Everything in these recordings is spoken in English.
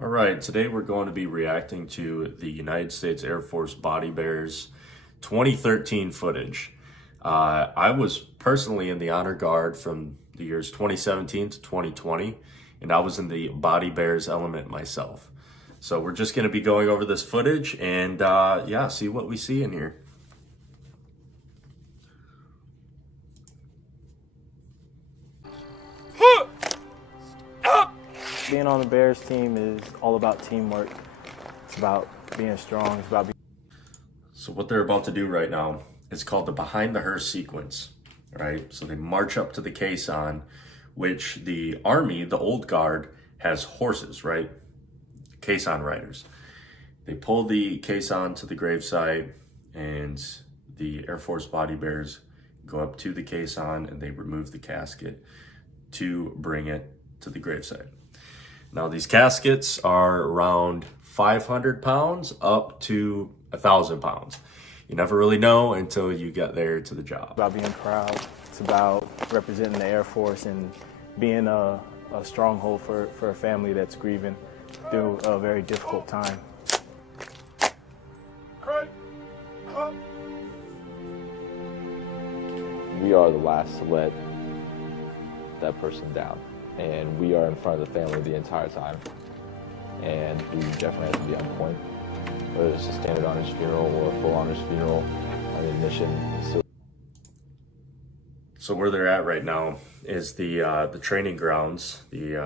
All right, today we're going to be reacting to the United States Air Force Body Bears 2013 footage. I was personally in the Honor Guard from the years 2017 to 2020, and I was in the Body Bears element myself. So we're just going to be going over this footage and see what we see in here. Being on the Bears team is all about teamwork. It's about being strong. It's about being... So what they're about to do right now is called the behind the hearse sequence, right? So they march up to the caisson, which the Army, the old guard, has horses, right? Caisson riders. They pull the caisson to the gravesite, and the Air Force Body Bears go up to the caisson and they remove the casket to bring it to the gravesite. Now these caskets are around 500 pounds up to 1,000 pounds. You never really know until you get there to the job. It's about being proud. It's about representing the Air Force and being a stronghold for a family that's grieving through a very difficult time. We are the last to let that person down. And we are in front of the family the entire time. And we definitely have to be on point. Whether it's a standard honors funeral or a full honors funeral, an admission. So where they're at right now is the training grounds, the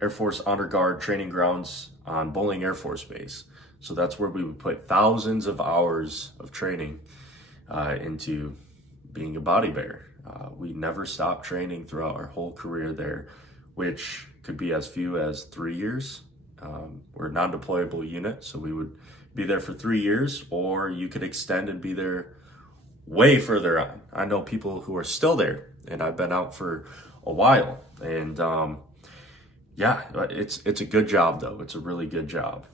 Air Force Honor Guard training grounds on Bolling Air Force Base. So that's where we would put thousands of hours of training into being a body bear. We never stopped training throughout our whole career there, which could be as few as 3 years. We're a non-deployable unit, so we would be there for 3 years, or you could extend and be there way further on. I know people who are still there, and I've been out for a while. And it's a good job, though. It's a really good job.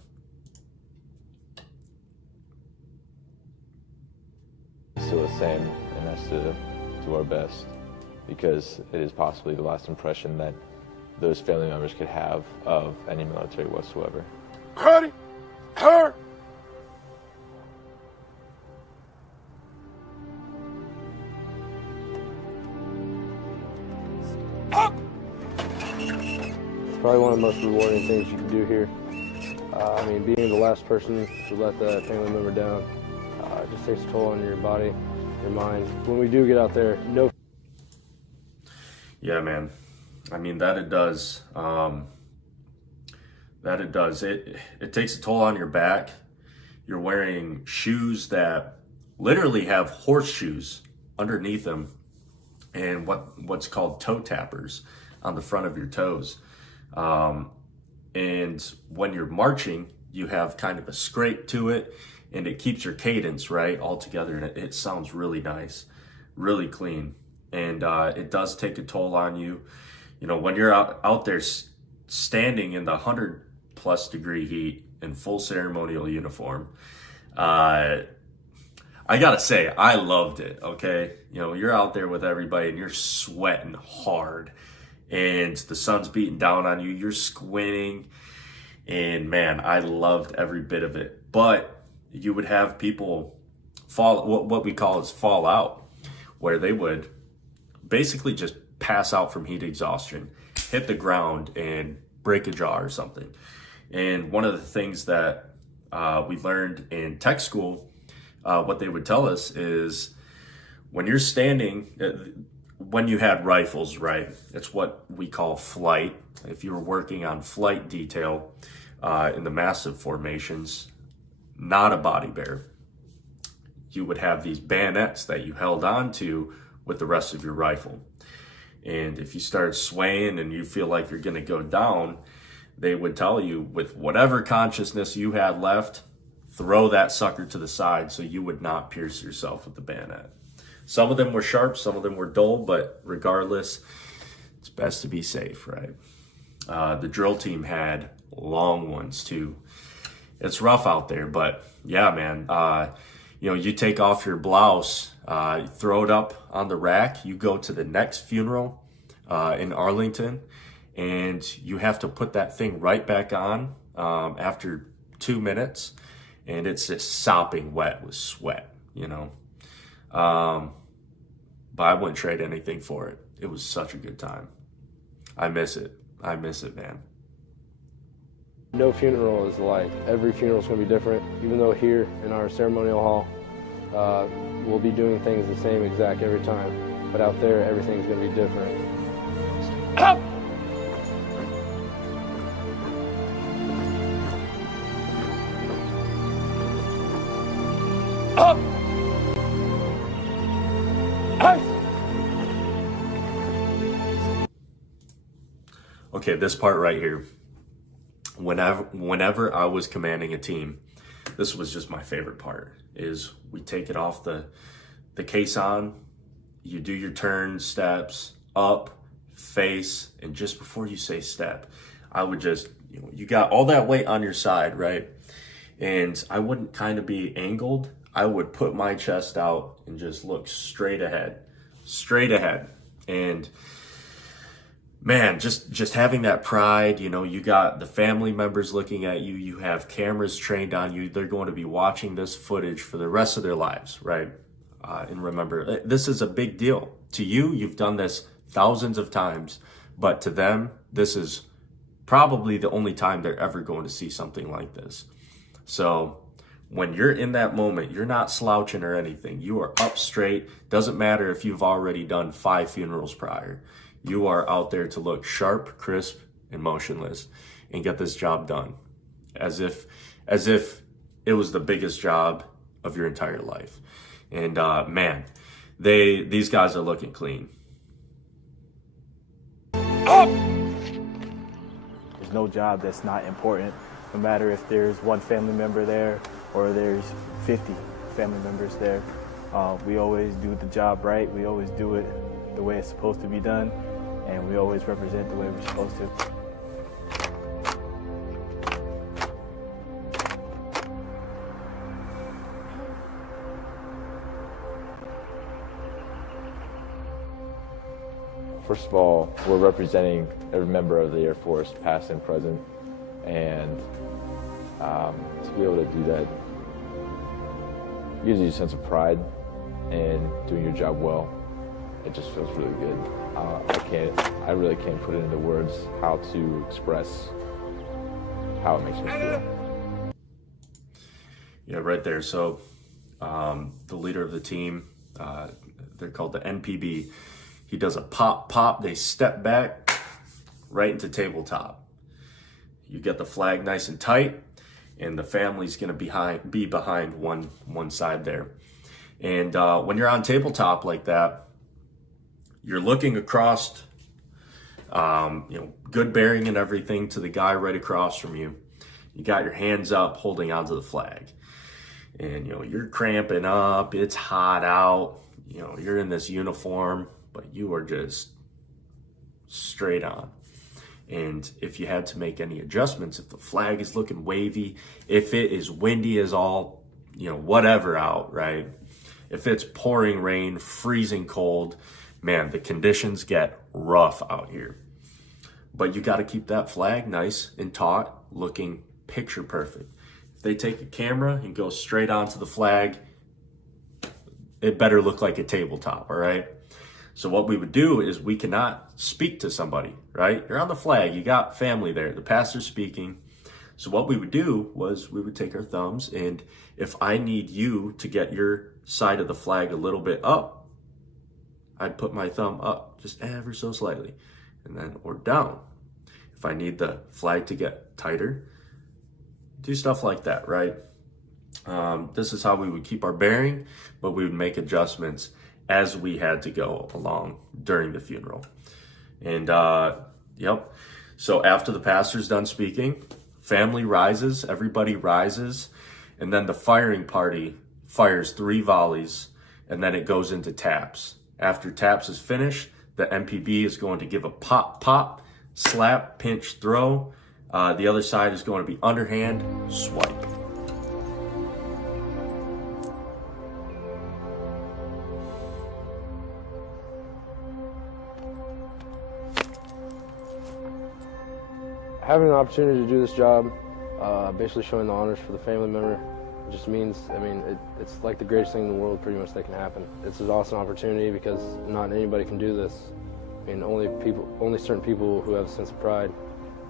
Still the same, and that's to do our best, because it is possibly the last impression that those family members could have of any military whatsoever. Ready, her. Up. It's probably one of the most rewarding things you can do here. Being the last person to let that family member down just takes a toll on your body, your mind. When we do get out there, no. Yeah, man. That it does. It takes a toll on your back. You're wearing shoes that literally have horseshoes underneath them, and what's called toe tappers on the front of your toes. And when you're marching, you have kind of a scrape to it, and it keeps your cadence right all together, and it sounds really nice, really clean. And it does take a toll on you. You know, when you're out there standing in the 100+ degree heat in full ceremonial uniform, I gotta say, I loved it, okay? You know, you're out there with everybody and you're sweating hard and the sun's beating down on you, you're squinting, and man, I loved every bit of it. But you would have people what we call is fall out, where they would basically just pass out from heat exhaustion, hit the ground, and break a jaw or something. And one of the things that we learned in tech school, what they would tell us is when you're standing, when you had rifles, right, it's what we call flight. If you were working on flight detail in the massive formations, not a body bear, you would have these bayonets that you held on to with the rest of your rifle. And if you start swaying and you feel like you're going to go down, they would tell you, with whatever consciousness you had left, throw that sucker to the side so you would not pierce yourself with the bayonet. Some of them were sharp, some of them were dull, but regardless, it's best to be safe, right? The drill team had long ones too. It's rough out there, but yeah, man, you take off your blouse, throw it up on the rack, you go to the next funeral in Arlington, and you have to put that thing right back on after 2 minutes, and it's just sopping wet with sweat, you know. But I wouldn't trade anything for it. It was such a good time. I miss it. I miss it, man. No funeral is alike. Every funeral is going to be different. Even though here in our ceremonial hall, we'll be doing things the same exact every time. But out there, everything's going to be different. Up! Up! Ice! Okay, this part right here. Whenever I was commanding a team, this was just my favorite part, is we take it off the caisson, you do your turn steps, up, face, and just before you say step, I would just, you got all that weight on your side, right? And I wouldn't kind of be angled. I would put my chest out and just look straight ahead. And man, just having that pride, you got the family members looking at you, you have cameras trained on you, they're going to be watching this footage for the rest of their lives, right? And remember, this is a big deal. To you, you've done this thousands of times, but to them, this is probably the only time they're ever going to see something like this. So when you're in that moment, you're not slouching or anything. You are up straight. Doesn't matter if you've already done 5 funerals prior. You are out there to look sharp, crisp, and motionless and get this job done as if it was the biggest job of your entire life. And man, these guys are looking clean. Up! There's no job that's not important, no matter if there's one family member there or there's 50 family members there. We always do the job right. We always do it the way it's supposed to be done, and we always represent the way we're supposed to. First of all, we're representing every member of the Air Force, past and present, and to be able to do that gives you a sense of pride in doing your job well. It just feels really good. I really can't put it into words how to express how it makes me feel. Yeah, right there. So the leader of the team, they're called the NPB. He does a pop, they step back right into tabletop. You get the flag nice and tight, and the family's gonna be behind one side there. And when you're on tabletop like that, you're looking across, good bearing and everything to the guy right across from you. You got your hands up holding onto the flag. And, you're cramping up, it's hot out, you're in this uniform, but you are just straight on. And if you had to make any adjustments, if the flag is looking wavy, if it is windy as all, whatever out, right? If it's pouring rain, freezing cold, man, the conditions get rough out here. But you got to keep that flag nice and taut, looking picture perfect. If they take a camera and go straight onto the flag, it better look like a tabletop, all right? So what we would do is we cannot speak to somebody, right? You're on the flag, you got family there, the pastor's speaking. So what we would do was we would take our thumbs, and if I need you to get your side of the flag a little bit up, I'd put my thumb up just ever so slightly, and then or down. If I need the flag to get tighter, do stuff like that, right? This is how we would keep our bearing, but we would make adjustments as we had to go along during the funeral. And yep. So after the pastor's done speaking, family rises, everybody rises, and then the firing party fires 3 volleys, and then it goes into taps. After taps is finished, the MPB is going to give a pop, slap, pinch, throw. The other side is going to be underhand, swipe. having an opportunity to do this job, basically showing the honors for the family member, just means, I mean, it's like the greatest thing in the world pretty much that can happen. It's an awesome opportunity because not anybody can do this. I mean, only certain people who have a sense of pride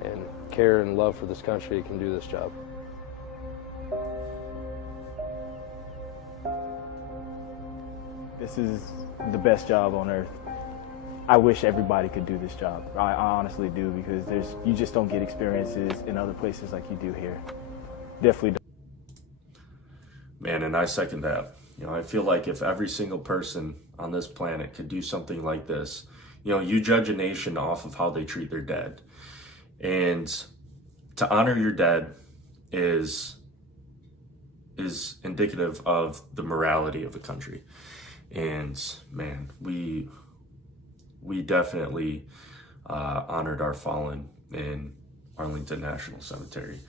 and care and love for this country can do this job. This is the best job on earth. I wish everybody could do this job. I honestly do, because you just don't get experiences in other places like you do here. Definitely don't. Man, and I second that. You know, I feel like if every single person on this planet could do something like this, you know, you judge a nation off of how they treat their dead. And to honor your dead is indicative of the morality of a country. And man, we definitely honored our fallen in Arlington National Cemetery.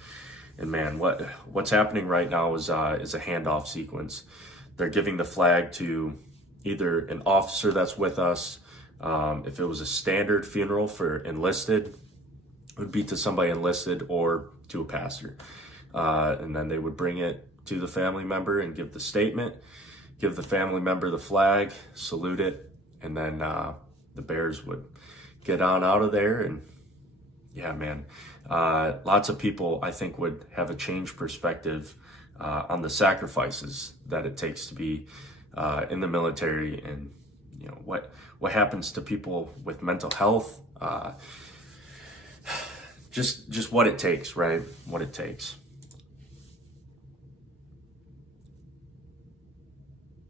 And man, what's happening right now is a handoff sequence. They're giving the flag to either an officer that's with us. If it was a standard funeral for enlisted, it would be to somebody enlisted or to a pastor. And then they would bring it to the family member and give the statement, give the family member the flag, salute it, and then the bears would get on out of there. And yeah, man, lots of people, I think, would have a changed perspective on the sacrifices that it takes to be in the military, and you know what happens to people with mental health, just what it takes, right? What it takes.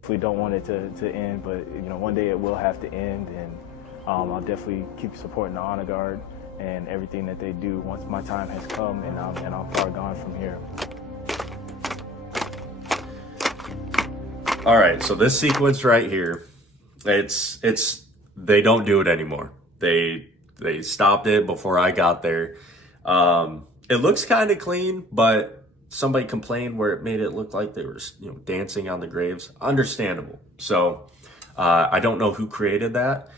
We don't want it to end, but you know, one day it will have to end, and I'll definitely keep supporting the Honor Guard and everything that they do once my time has come and I'm far gone from here. All right, so this sequence right here, it's they don't do it anymore. They stopped it before I got there. It looks kind of clean, but somebody complained where it made it look like they were, you know, dancing on the graves. Understandable. So I don't know who created that.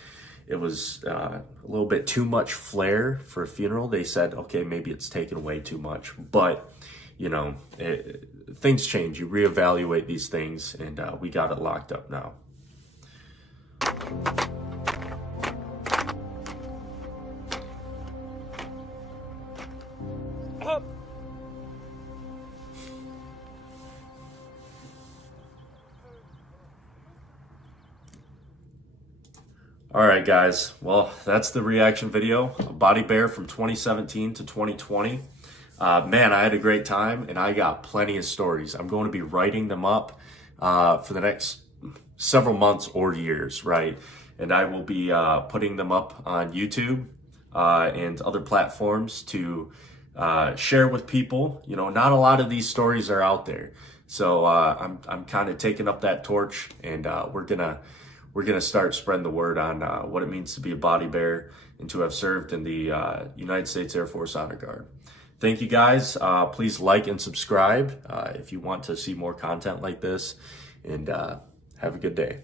It was a little bit too much flair for a funeral. They said, okay, maybe it's taken away too much. But, you know, things change. You reevaluate these things, and we got it locked up now. Up. All right, guys. Well, that's the reaction video. A body bear from 2017 to 2020. Man, I had a great time, and I got plenty of stories. I'm going to be writing them up for the next several months or years, right? And I will be putting them up on YouTube and other platforms to share with people. You know, not a lot of these stories are out there. So I'm kind of taking up that torch, and we're gonna start spreading the word on what it means to be a body bear and to have served in the United States Air Force Honor Guard. Thank you, guys. Please like and subscribe if you want to see more content like this, and have a good day.